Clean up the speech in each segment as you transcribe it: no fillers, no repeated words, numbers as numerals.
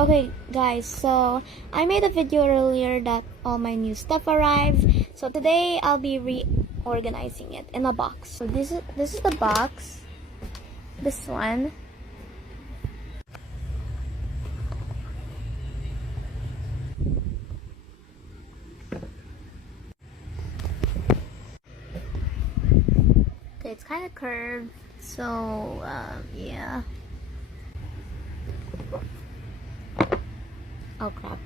Okay guys, so I made a video earlier that all my new stuff arrived. So today I'll be reorganizing it in a box. So this is the box. This one. Okay, it's kind of curved, so yeah. Oh crap.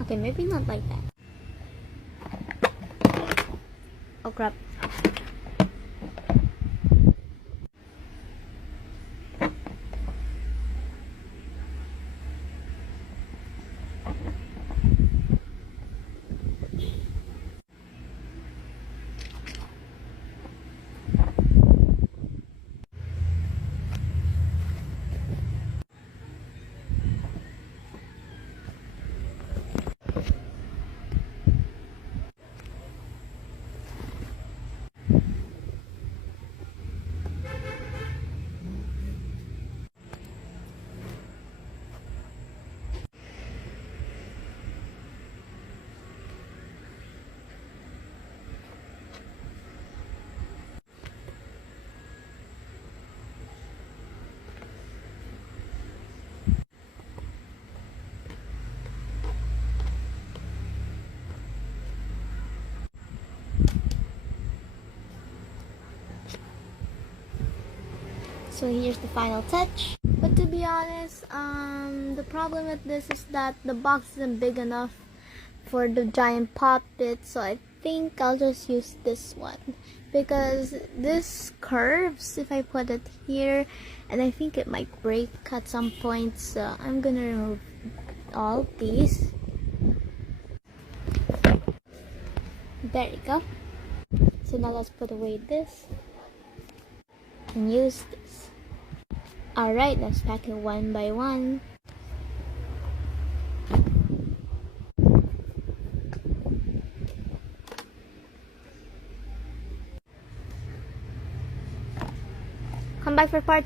Okay, maybe not like that. Oh crap. So here's the final touch. But to be honest, the problem with this is that the box isn't big enough for the giant pop bit, so I think I'll just use this one because this curves if I put it here, and I think it might break at some point, so I'm gonna remove all these. There you go. So now let's put away this and use this. Alright, let's pack it one by one. Come back for part